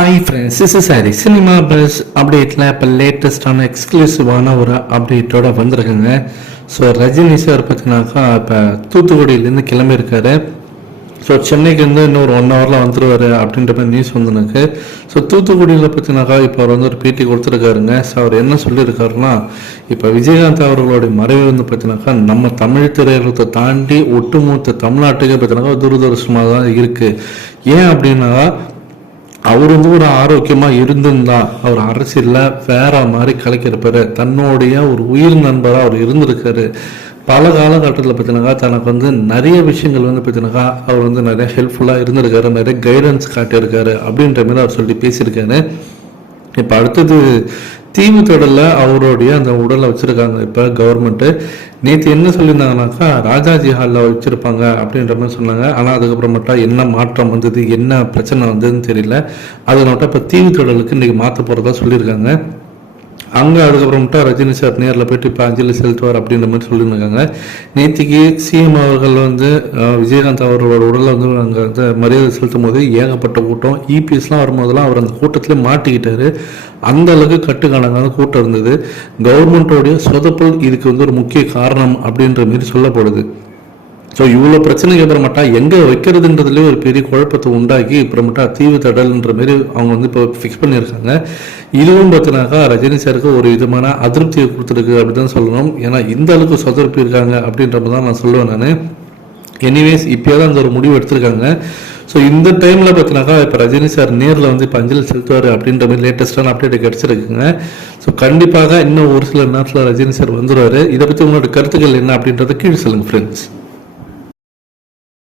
Hi friends is sorry cinema buzz அப்டேட்டில் இப்போ லேட்டஸ்டான எக்ஸ்க்ளூசிவான ஒரு அப்டேட்டோட வந்திருக்குங்க. ஸோ ரஜினி சார் பார்த்தீங்கன்னாக்கா இப்போ தூத்துக்குடியிலேருந்து கிளம்பியிருக்காரு. ஸோ சென்னைக்கு இன்னொரு ஒன் ஹவரில் வந்துருவாரு அப்படின்ற மாதிரி நியூஸ் வந்துனுக்கு ஸோ தூத்துக்குடியில் பார்த்தீங்கன்னாக்கா இப்போ அவர் வந்து ஒரு பேட்டி கொடுத்துருக்காருங்க. ஸோ அவர் என்ன சொல்லியிருக்காருன்னா இப்போ விஜயகாந்த் அவர்களுடைய மறைவு வந்து பார்த்தீங்கன்னாக்கா நம்ம தமிழ் திரையுலகத்தை தாண்டி ஒட்டுமொத்த தமிழ்நாட்டுக்கே பார்த்தீங்கன்னாக்கா துரதிருஷ்டமாக தான் இருக்குது ஏன் அப்படின்னா அவர் வந்து ஒரு ஆரோக்கியமாக இருந்திருந்தா அவர் அரசியலில் வேற மாதிரி கலைக்கிறப்பாரு. தன்னுடைய ஒரு உயிர் நண்பராக அவர் இருந்திருக்காரு. பல காலகட்டத்தில் பார்த்தினாக்கா தனக்கு வந்து நிறைய விஷயங்கள் வந்து பார்த்தீங்கன்னாக்கா அவர் வந்து நிறைய ஹெல்ப்ஃபுல்லாக இருந்திருக்காரு நிறைய கைடன்ஸ் காட்டியிருக்காரு அப்படின்ற மாதிரி அவர் சொல்லி பேசியிருக்காரு. இப்போ அடுத்தது தீவு தொடரில் அவருடைய அந்த உடலை வச்சுருக்காங்க இப்போ கவர்மெண்ட்டு நேற்று என்ன சொல்லியிருந்தாங்கனாக்கா ராஜாஜி ஹாலில் வச்சுருப்பாங்க அப்படின்ற மாதிரி சொன்னாங்க. ஆனால் அதுக்கப்புறமேட்டா என்ன மாற்றம் வந்தது என்ன பிரச்சனை வந்ததுன்னு தெரியல. அதனால இப்போ தீவு தொடலுக்கு இன்றைக்கி மாற்ற போகிறதா சொல்லியிருக்காங்க. அங்கே அதுக்கப்புறமேட்டா ரஜினி சார் நேரில் போயிட்டு இப்போ அஞ்சலி செலுத்துவார் அப்படின்ற மாதிரி சொல்லியிருக்காங்க நேற்றுக்கு சிஎம் அவர்கள் வந்து விஜயகாந்த் அவர்களோட உடலை வந்து அங்கே வந்து மரியாதை செலுத்தும் போது ஏகப்பட்ட கூட்டம். இபிஎஸ்லாம் வரும்போதெல்லாம் அவர் அந்த கூட்டத்தில் மாட்டிக்கிட்டாரு. அந்த அளவுக்கு கட்டுக்கானங்க கூட்டம் இருந்தது. கவர்மெண்ட்டோடைய சொதப்பல் இதுக்கு வந்து ஒரு முக்கிய காரணம் அப்படின்ற மாரி சொல்லப்படுது. ஸோ இவ்வளோ பிரச்சனைக்கு அப்புறமேட்டா எங்கே வைக்கிறதுன்றதுலேயே ஒரு பெரிய குழப்பத்தை உண்டாக்கி அப்புறமேட்டா தீவு தடல்ன்ற மாரி அவங்க வந்து இப்போ ஃபிக்ஸ் பண்ணியிருக்காங்க. இதுவும் பார்த்தினாக்கா ரஜினி சாருக்கு ஒரு விதமான அதிருப்தியை கொடுத்துருக்கு அப்படி தான் சொல்லணும். ஏன்னா இந்த அளவுக்கு சொதப்பி இருக்காங்க அப்படின்ற தான் நான் சொல்லுவேன் நான். எனிவேஸ் இப்போ தான் அந்த ஒரு முடிவு எடுத்திருக்காங்க. ஸோ இந்த டைமில் பார்த்தினாக்கா இப்போ ரஜினி சார் நேரில் வந்து இப்போ அஞ்சலி செலுத்துவார் அப்படின்ற மாதிரி லேட்டஸ்ட்டான அப்டேட் கிடச்சிருக்குங்க ஸோ கண்டிப்பாக இன்னும் ஒரு சில நேரத்தில் ரஜினி சார் வந்துடுவார் இதை பற்றி உங்களோட கருத்துக்கள் என்ன அப்படின்றத கீழே சொல்லுங்கள் ஃப்ரெண்ட்ஸ்